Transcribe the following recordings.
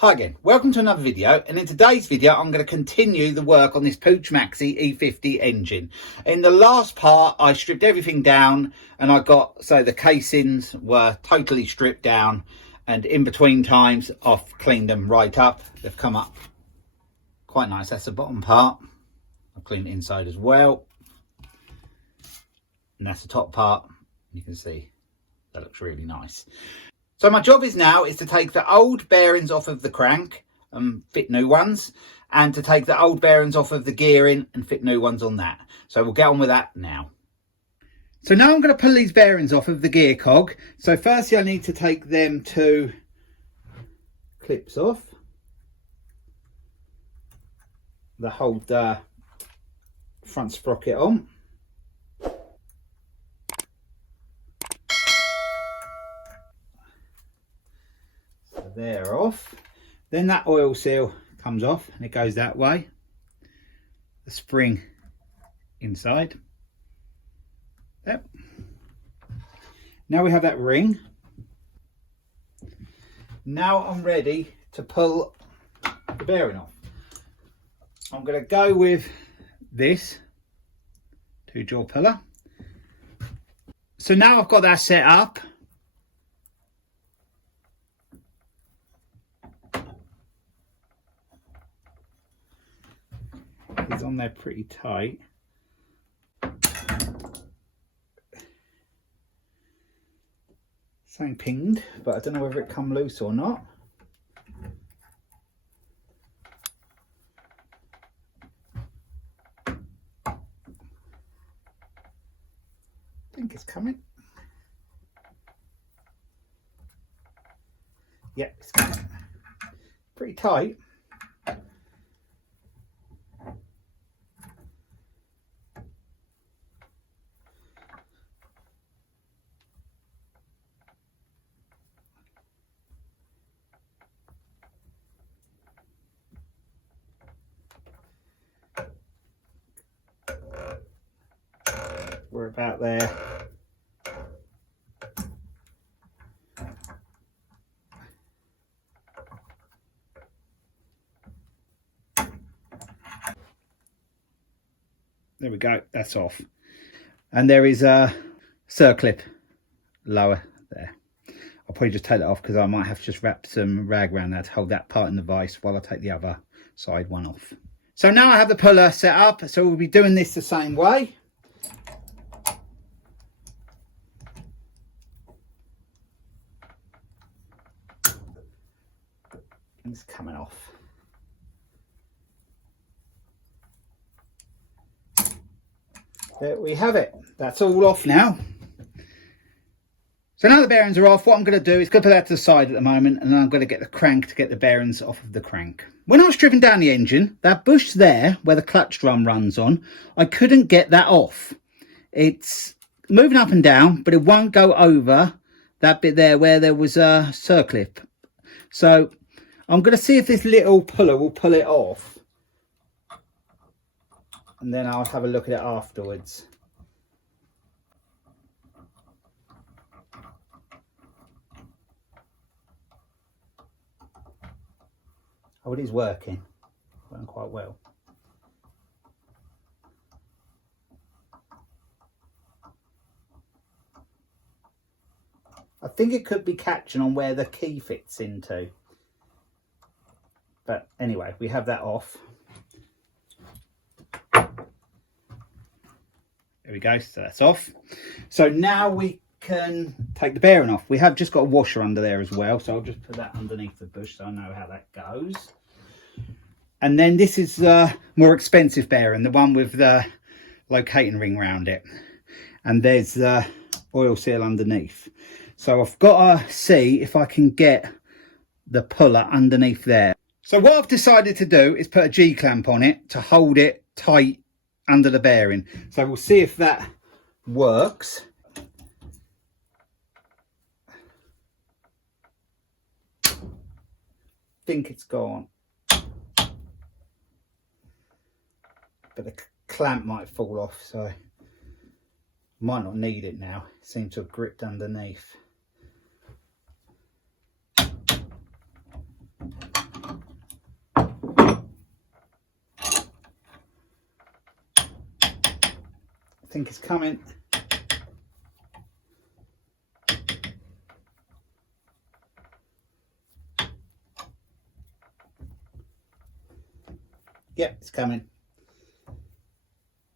Hi again, welcome to another video, and in today's video I'm going to continue the work on this Puch Maxi E50 engine. In the last part I stripped everything down and I got, so the casings were totally stripped down, and in between times I've cleaned them right up. They've come up quite nice. That's the bottom part. I've cleaned the inside as well, and that's the top part. You can see that looks really nice. So my job now is to take the old bearings off of the crank and fit new ones, and to take the old bearings off of the gearing and fit new ones on that. So we'll get on with that now. So now I'm going to pull these bearings off of the gear cog. So firstly I need to take them two clips off that hold the front sprocket on. They're off. Then that oil seal comes off and it goes that way. The spring inside. Yep. Now we have that ring. Now I'm ready to pull the bearing off. I'm going to go with this 2-jaw puller. So now I've got that set up. It's on there pretty tight. Something pinged, but I don't know whether it come loose or not. I think it's coming. Yeah, it's coming. Pretty tight. We're about there. There we go, that's off. And there is a circlip lower there. I'll probably just take that off because I might have to just wrap some rag around that to hold that part in the vise while I take the other side one off. So now I have the puller set up, so we'll be doing this the same way. It's coming off. There we have it. That's all off now. So now the bearings are off, what I'm going to do is going to put that to the side at the moment, and then I'm going to get the crank to get the bearings off of the crank. When I was stripping down the engine, that bush there where the clutch drum runs on, I couldn't get that off. It's moving up and down, but it won't go over that bit there where there was a circlip. So I'm going to see if this little puller will pull it off, and then I'll have a look at it afterwards. Oh, it is working quite well. I think it could be catching on where the key fits into. But anyway, we have that off. There we go, so that's off. So now we can take the bearing off. We have just got a washer under there as well, so I'll just put that underneath the bush so I know how that goes. And then this is the more expensive bearing, the one with the locating ring around it. And there's the oil seal underneath. So I've got to see if I can get the puller underneath there. So what I've decided to do is put a G-clamp on it to hold it tight under the bearing. So we'll see if that works. I think it's gone. But the clamp might fall off, so might not need it now. It seems to have gripped underneath. think it's coming. Yep, it's coming.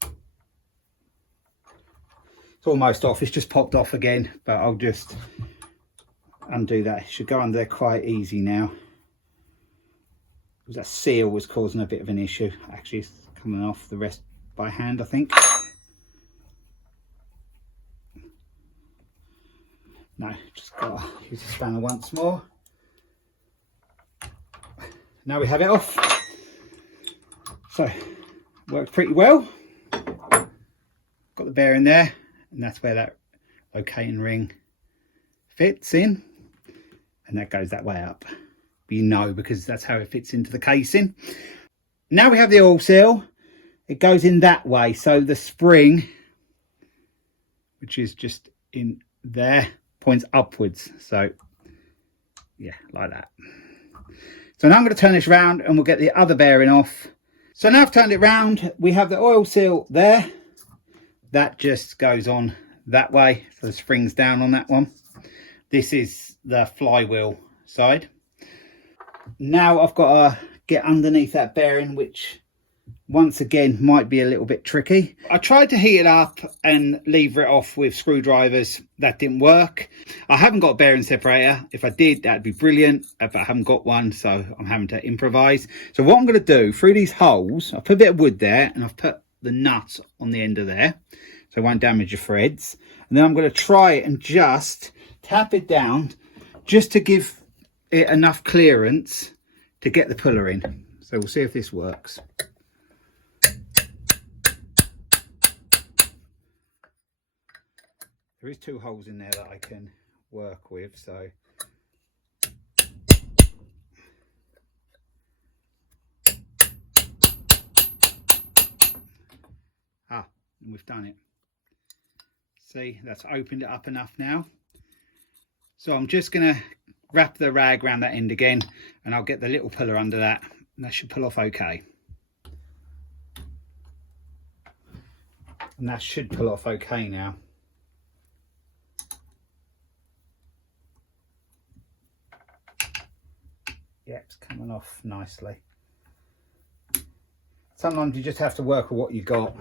It's almost off. It's just popped off again, but I'll just undo that. It should go under there quite easy now. That seal was causing a bit of an issue. Actually, it's coming off the rest by hand, I think. No, just gotta use the spanner once more. Now we have it off. So, worked pretty well. Got the bearing there, and that's where that locating ring fits in, and that goes that way up. But you know, because that's how it fits into the casing. Now we have the oil seal. It goes in that way, so the spring, which is just in there, points upwards. So yeah, like that. So now I'm going to turn this round and we'll get the other bearing off. So now I've turned it round, we have the oil seal there. That just goes on that way, so the spring's down on that one. This is the flywheel side. Now I've got to get underneath that bearing, which once again might be a little bit tricky. I tried to heat it up and lever it off with screwdrivers. That didn't work. I haven't got a bearing separator. If I did, that'd be brilliant, but I haven't got one, so I'm having to improvise. So what I'm going to do, through these holes, I've put a bit of wood there and I've put the nut on the end of there so it won't damage your threads. And then I'm going to try it and just tap it down just to give it enough clearance to get the puller in. So we'll see if this works. There is 2 holes in there that I can work with, so and we've done it. See, that's opened it up enough now. So I'm just going to wrap the rag around that end again, and I'll get the little puller under that, and that should pull off okay. And that should pull off okay now. Yeah, it's coming off nicely. Sometimes you just have to work with what you got,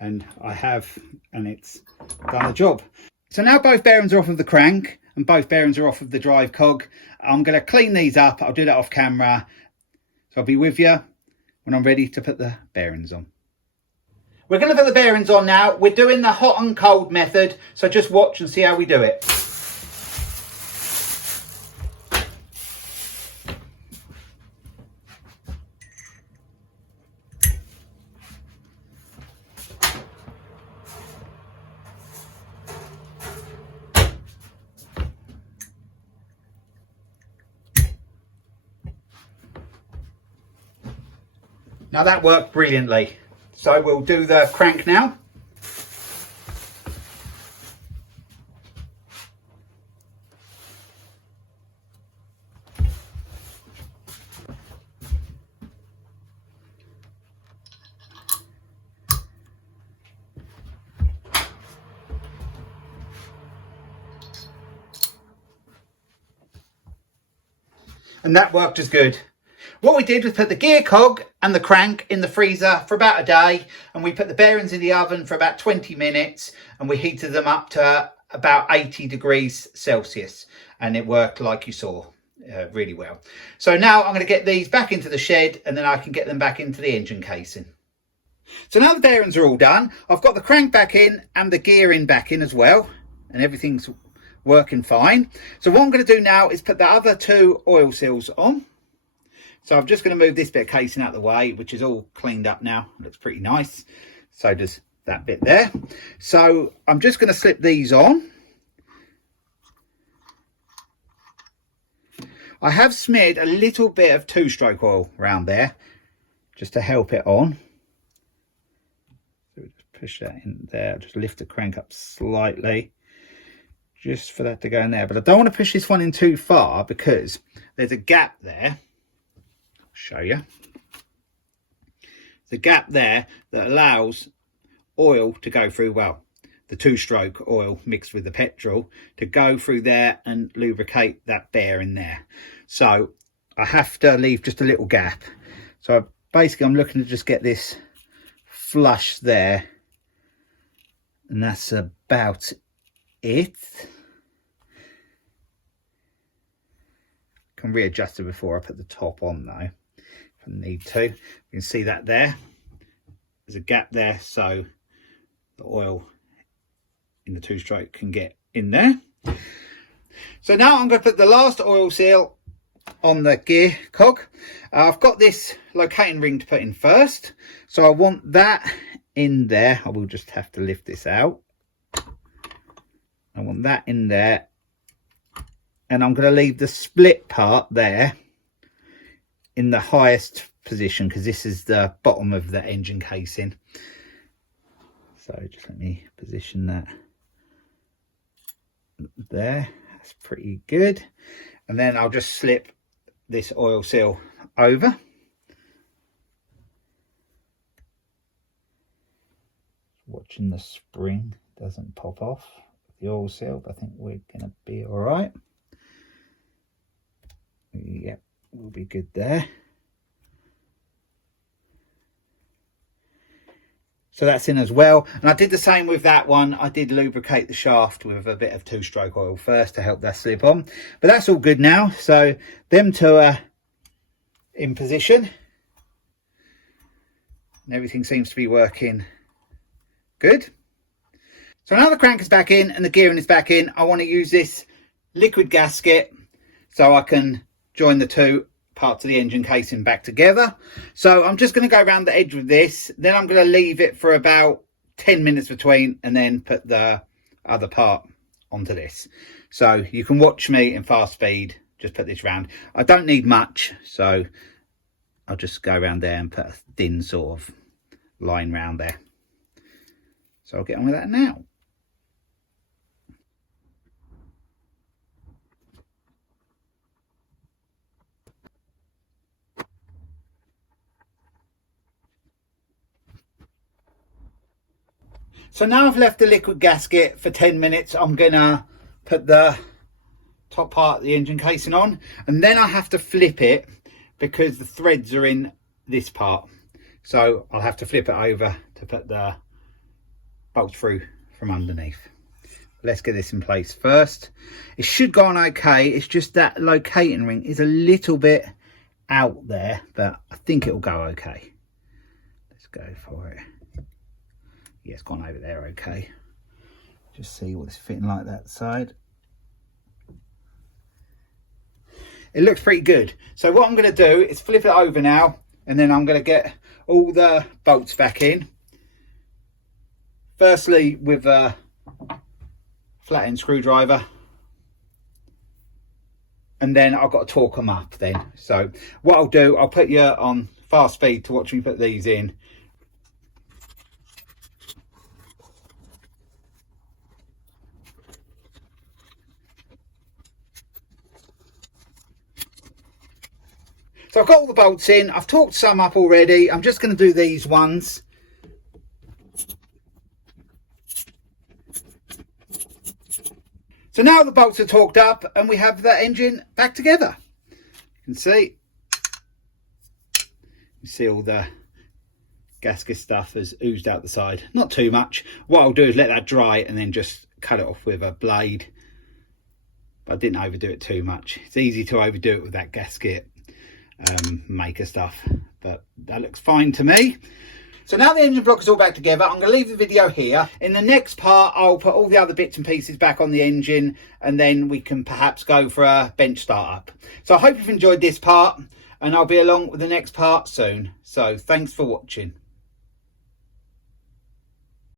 and I have, and it's done the job. So now both bearings are off of the crank and both bearings are off of the drive cog. I'm going to clean these up. I'll do that off camera. So I'll be with you when I'm ready to put the bearings on. We're going to put the bearings on now. We're doing the hot and cold method, so just watch and see how we do it. Now that worked brilliantly. So we'll do the crank now. And that worked as good. What we did was put the gear cog and the crank in the freezer for about a day, and we put the bearings in the oven for about 20 minutes, and we heated them up to about 80 degrees Celsius, and it worked like you saw really well. So now I'm going to get these back into the shed, and then I can get them back into the engine casing. So now the bearings are all done, I've got the crank back in and the gear in back in as well, and everything's working fine. So what I'm going to do now is put the other 2 oil seals on. So I'm just going to move this bit of casing out of the way, which is all cleaned up now. Looks pretty nice. So does that bit there. So I'm just going to slip these on. I have smeared a little bit of 2-stroke oil around there just to help it on. So just push that in there. Just lift the crank up slightly just for that to go in there. But I don't want to push this one in too far because there's a gap there. Show you the gap there that allows oil to go through, well, the 2-stroke oil mixed with the petrol to go through there and lubricate that bearing there. So I have to leave just a little gap. So basically I'm looking to just get this flush there, and that's about it. Can readjust it before I put the top on though, if I need to. You can see that there. There's a gap there, so the oil in the 2-stroke can get in there. So now I'm going to put the last oil seal on the gear cog. I've got this locating ring to put in first, so I want that in there. I will just have to lift this out. I want that in there, and I'm going to leave the split part there in the highest position because this is the bottom of the engine casing. So just let me position that there. That's pretty good. And then I'll just slip this oil seal over. Watching the spring doesn't pop off the oil seal, but I think we're going to be all right. Yep, we'll be good there. So that's in as well. And I did the same with that one. I did lubricate the shaft with a bit of 2-stroke oil first to help that slip on. But that's all good now. So them two are in position. And everything seems to be working good. So now the crank is back in and the gearing is back in, I want to use this liquid gasket so I can join the two parts of the engine casing back together. So I'm just going to go around the edge with this, then I'm going to leave it for about 10 minutes between and then put the other part onto this. So you can watch me in fast speed just put this round. I don't need much, so I'll just go around there and put a thin sort of line round there. So I'll get on with that now. So now I've left the liquid gasket for 10 minutes. I'm gonna put the top part of the engine casing on, and then I have to flip it because the threads are in this part. So I'll have to flip it over to put the bolts through from underneath. Let's get this in place first. It should go on okay. It's just that locating ring is a little bit out there, but I think it'll go okay. Let's go for it. Yeah, it's gone over there okay. Just see what's fitting like that side. It looks pretty good. So what I'm going to do is flip it over now, and then I'm going to get all the bolts back in. Firstly with a flat end screwdriver, and then I've got to torque them up then. So what I'll do, I'll put you on fast speed to watch me put these in. So I've got all the bolts in, I've torqued some up already. I'm just going to do these ones. So now the bolts are torqued up and we have the engine back together. You can see all the gasket stuff has oozed out the side. Not too much. What I'll do is let that dry and then just cut it off with a blade. But I didn't overdo it too much. It's easy to overdo it with that gasket maker stuff, but that looks fine to me. So now the engine block is all back together, I'm going to leave the video here. In the next part, I'll put all the other bits and pieces back on the engine, and then we can perhaps go for a bench startup. So I hope you've enjoyed this part, and I'll be along with the next part soon. So thanks for watching.